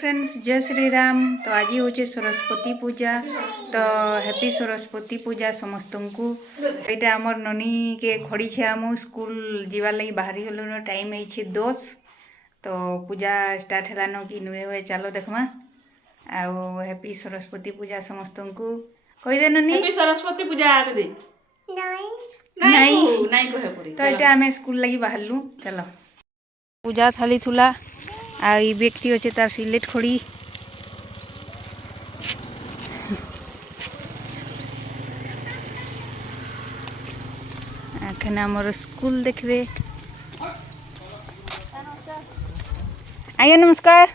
Friends जय श्री राम। तो आज हूँ सरस्वती पूजा। तो हैप्पी सरस्वती पूजा समस्त को। यहाँ आमर ननी के खड़ी छे आम स्कूल जीवार लगी बाहरी गलु टाइम है 10। तो पूजा स्टार्ट है कि नुए हुए चलो देखमा आउ हैप्पी सरस्वती पूजा समस्त को कहीदे ननी हैप्पी सरस्वती पूजा आके दे नहीं तो यहाँ आम स्कूल लगी बाहरलु चलो पूजा थाली थुला आ व्यक्ति अच्छे तार सिलेट खड़ी एखने आमर स्कूल देखबे। आइए नमस्कार।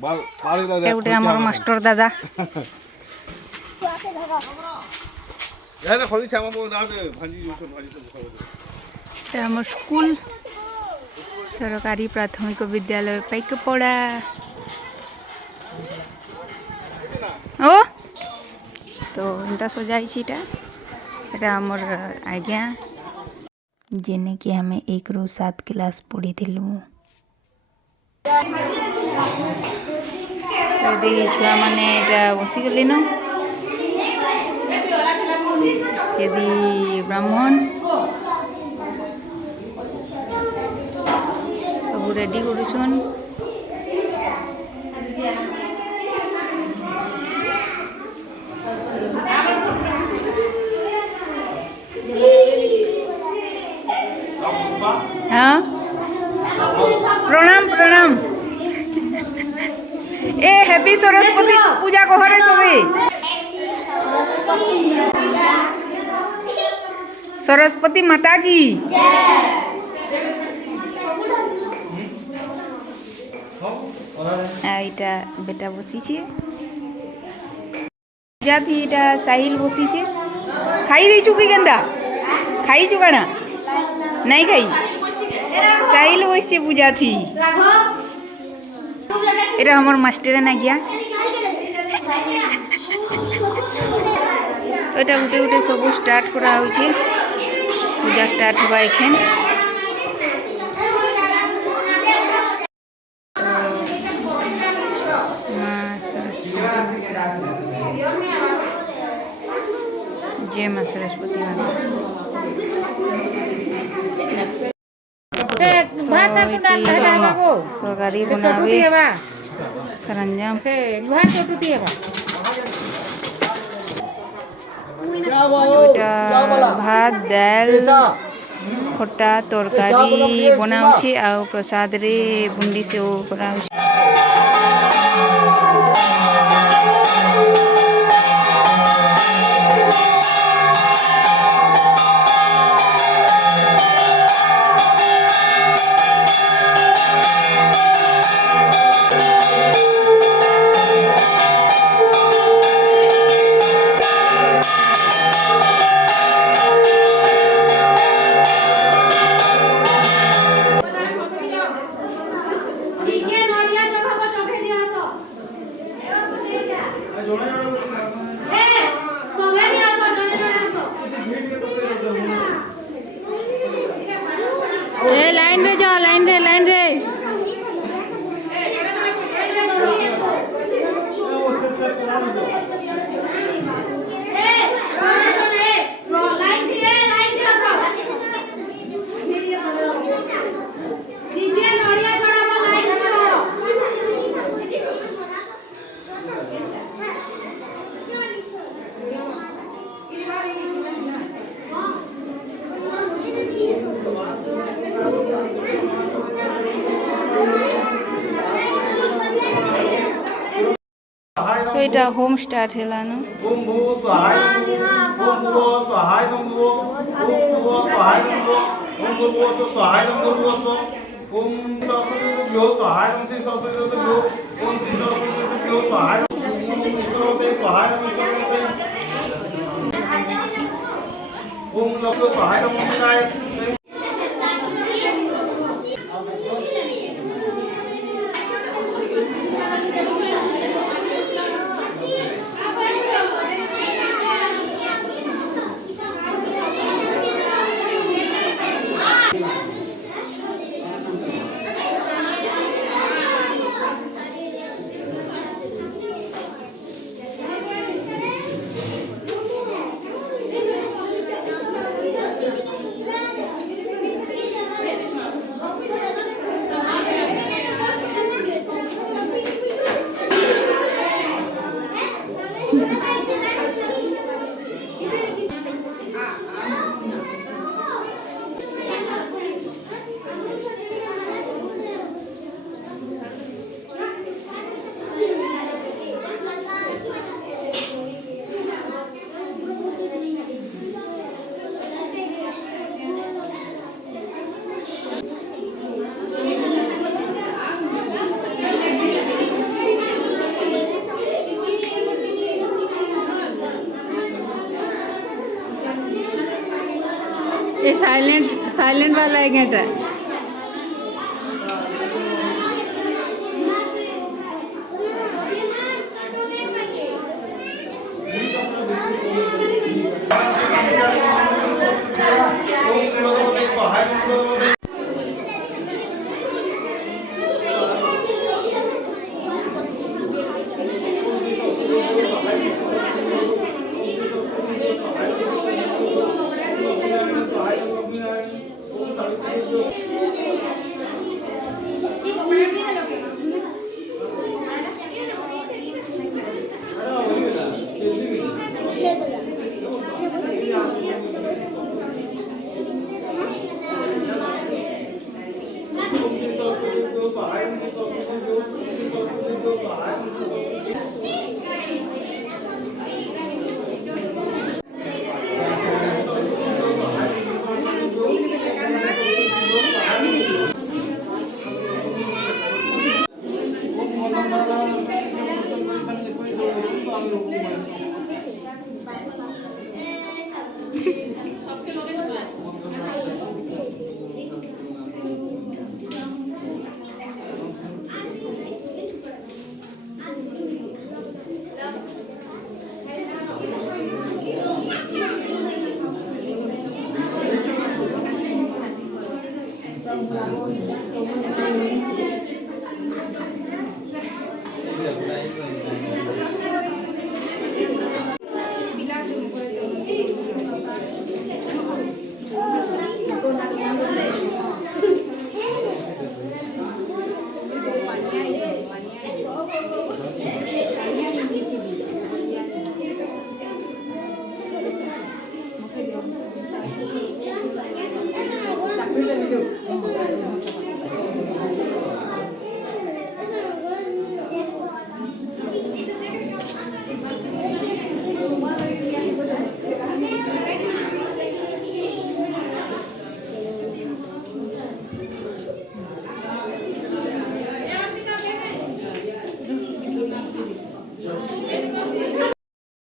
गोटे आमर मास्टर दादा आम स्कूल सरकारी प्राथमिक विद्यालय पाइकपड़ा ओ तो एंता सजाइटा एटा आमर आज्ञा जेने कि हमें 1 ରୁ 7 क्लास पढ़ी थिलु। तो छुआ मैंने बसीगले न सेदी ब्राह्मण सब रेडी करुछन। हाँ प्रणाम प्रणाम। ए हैप्पी सरस्वती पूजा कहरे सबे सरस्वती माता की इटा बेटा बसी छे पूजा थी इटा साहिल बसी छे खाई दी चुकी गेंदा खाई चुकाना नहीं खाई साहिल बसी पूजा थी एरा हमर मास्टर ना गया एटा गुटे गुटे सब स्टार्ट करा होची पूजा स्टार्ट हुआ एखन जय मां सरस्वती तरकारी बनावे सरंजाम भात दाल खट्टा तरकारी बनाऊँगी आ प्रसाद रे बुंदी से कराऊँगी। लाइन रे जाओ लाइन रे तो এটা হোম স্টার্ট হেলা না ওম ভূ সহায় ওম ভূ সহায় ওম ভূ সহায় ওম ভূ সহায় ওম ভূ ওম সরস্বতী সহায় ওম শ্রী সরস্বতী ওম শ্রী সরস্বতী সহায় ওম ঈশ্বরতে সহায় ওম ঈশ্বরতে ওম লক্ষ্য সহায় ওম শিবায়। ये साइलेंट वाला है गेट है।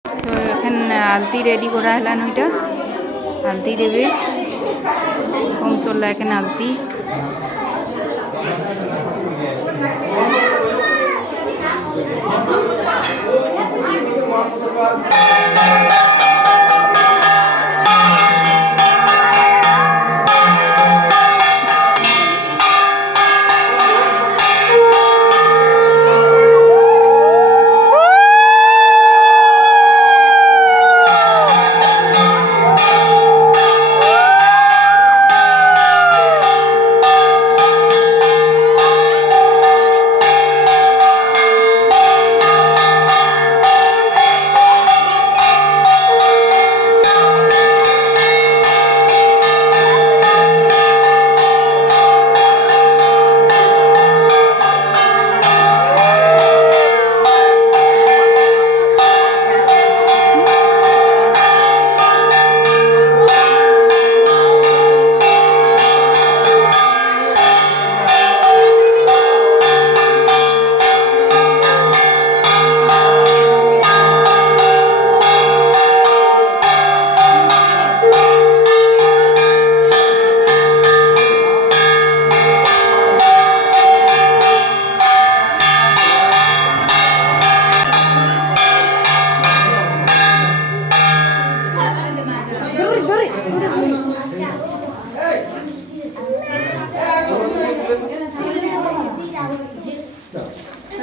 তো এখানে আলতি রেডি করা হলান ওইটা আলতি দেবে কম সরলা এখানে আলতি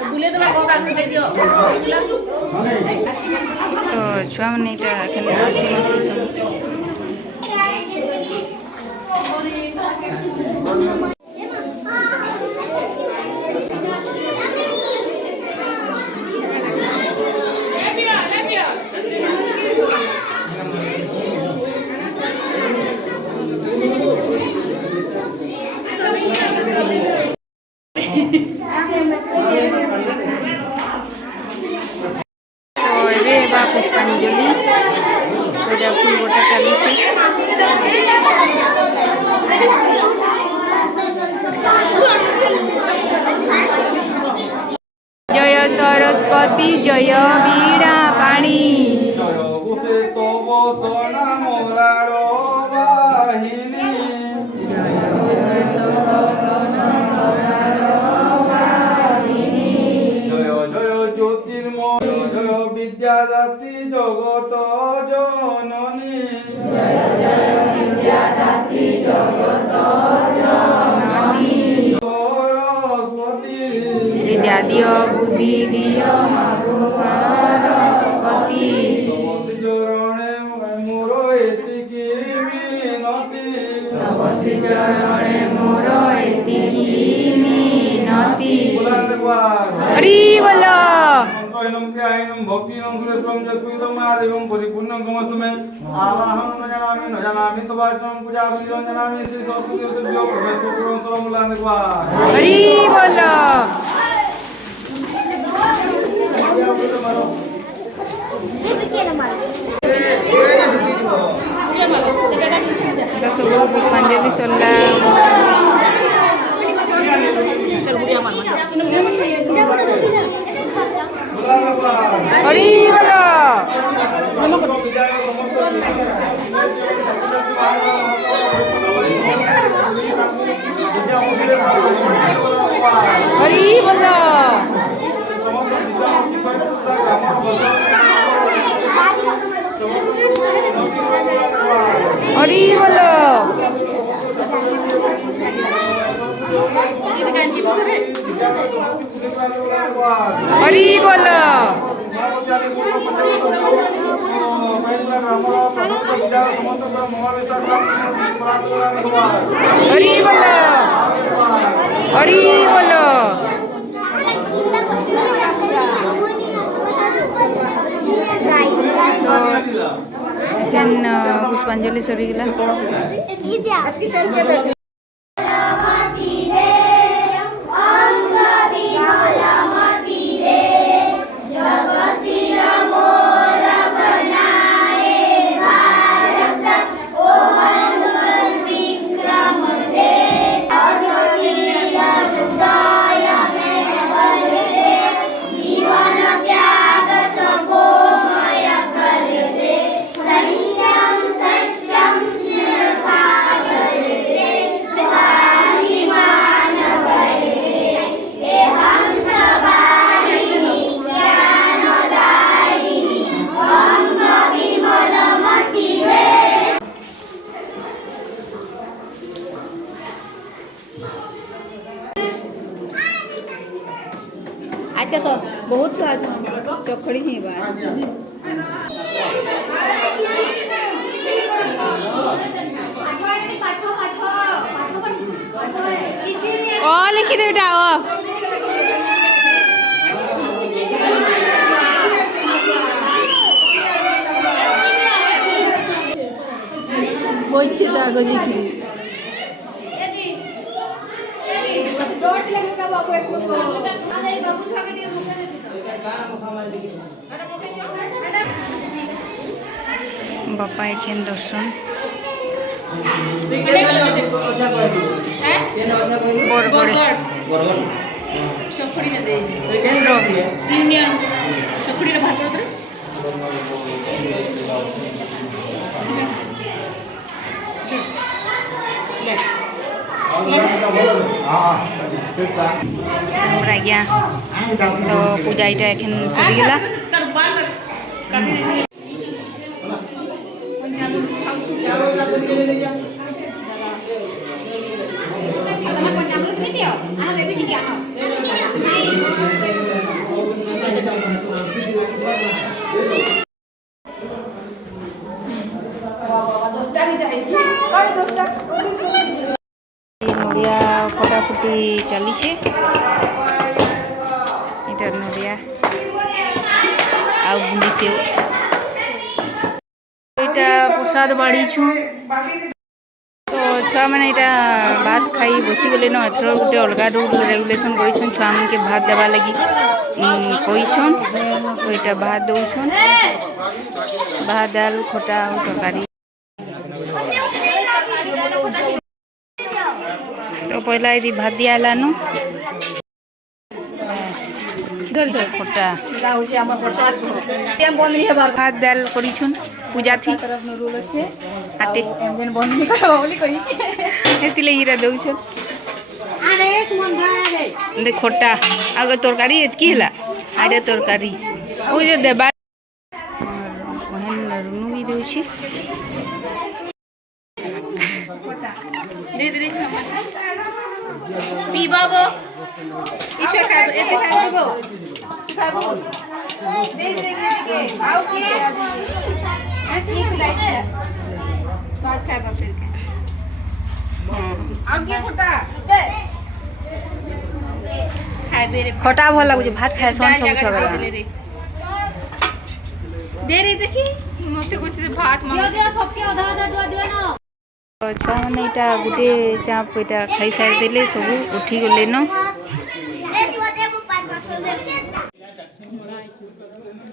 ବୁଲେଇ ଦେବା କଣ କାହାକୁ ଦେଇଦିଅ ତ ଛୁଆମାନେ ଏଇଟା ଏখানে ଆଳତି ମାଖୁଛନ୍ तो ଏବେ ହେବା ପୁଷ୍ପାଞ୍ଜଳି ସେଇଟା ଫୁଲ ଗୋଟେ ଦିଅ ବୁଦ୍ଧି ଦିଅ ସରସ୍ୱତୀ ତବ ଶ୍ରୀ ଚରଣେ ମୋର ଏତିକି ମିନତି ହରି ବୋଲ হরি বল এটা সব পুষ্পাঞ্জলি সরলা হরি বল হরি বল হরি বল হরি বল হরি বল হরি বল তো এখন পুষ্পাঞ্জলি সরি গেলা आज का सब बहुत तो आज चौखड़ी छी बात ओ लिखी दे बेटा ओ बोइछि तो आगो लिखी बापा एखेन दर्शन बरगढ़ चौखड़ी ने दे यूनियन चौखड़ी रे भाग कर हमरा गया तो पूजा এটা এখন সরি গেলা নড়িয়া ফটাফটি চালিছে এটা নড়িয়া ଆଉ ବୁନ୍ଦି ସେଉ ଏଇଟା ପ୍ରସାଦ ବାଢ଼ିଛୁ ତ ଛୁଆମାନେ ଏଇଟା ଭାତ ଖାଇ ବସିଗଲେ ନ ଏଥର ଗୋଟେ ଅଲଗା ରୁଲ୍ ରେଗୁଲେସନ୍ କରିଛନ୍ ଛୁଆମାନକେ ଭାତ ଦେବା ଲାଗି କହିଛନ୍ ତ ଏଇଟା ଭାତ ଦଉଛନ୍ ଭାତ ଡାଲ ଖଟା ଆଉ ତରକାରୀ तो पहला यदि भात दिया लानु खटा भात दाल करिछन पूजा थी आते एतिले हीरा दउछन दे खटा आगे तरकारी एतकी हला आडे तरकारी ओ जे देबा और ओहन रुनु भी दउछि पीबा वो ईश्वर खाइब एते खाइबो खाइबो दे दे के आओ के एक लाइट बात खाइबा फिर के आओ के खोटा खाइबे रे खटा भल लागुचे भात खाए सन सब छबे दे रे देखी मते कुछ से भात मांग सबके आधा आधा डुआ दियो ना छुआ मैंने इटा गोटे चाप इटा खाई सारी देले सब उठी गले न दे दियो दे मु 5 दे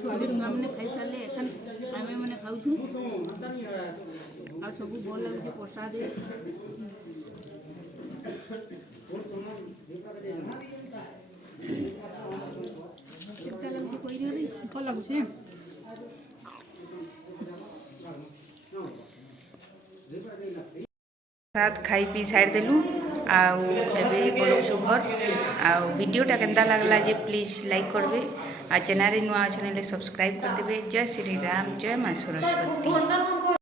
ଛୁଆଲି ମାମାନେ ଖାଇସାରିଲେ ଏଖାନ ଆମେ ମାନେ ଖାଉଛୁ ଆଉ ସବୁ ଭଲ ଲାଗୁଛି ପ୍ରସାଦ କେତେ ଲାଗୁଛି କହିଦିଅ ଭଲ ଲାଗୁଛି साथ खाई पी साइड देलु आउ एबे पलोछु घर आउ वीडियोटा केंता लागला जे प्लीज लाइक करबे आ चैनल नुआ चैनल सब्सक्राइब कर देबे। जय श्री राम, जय मां सरस्वती।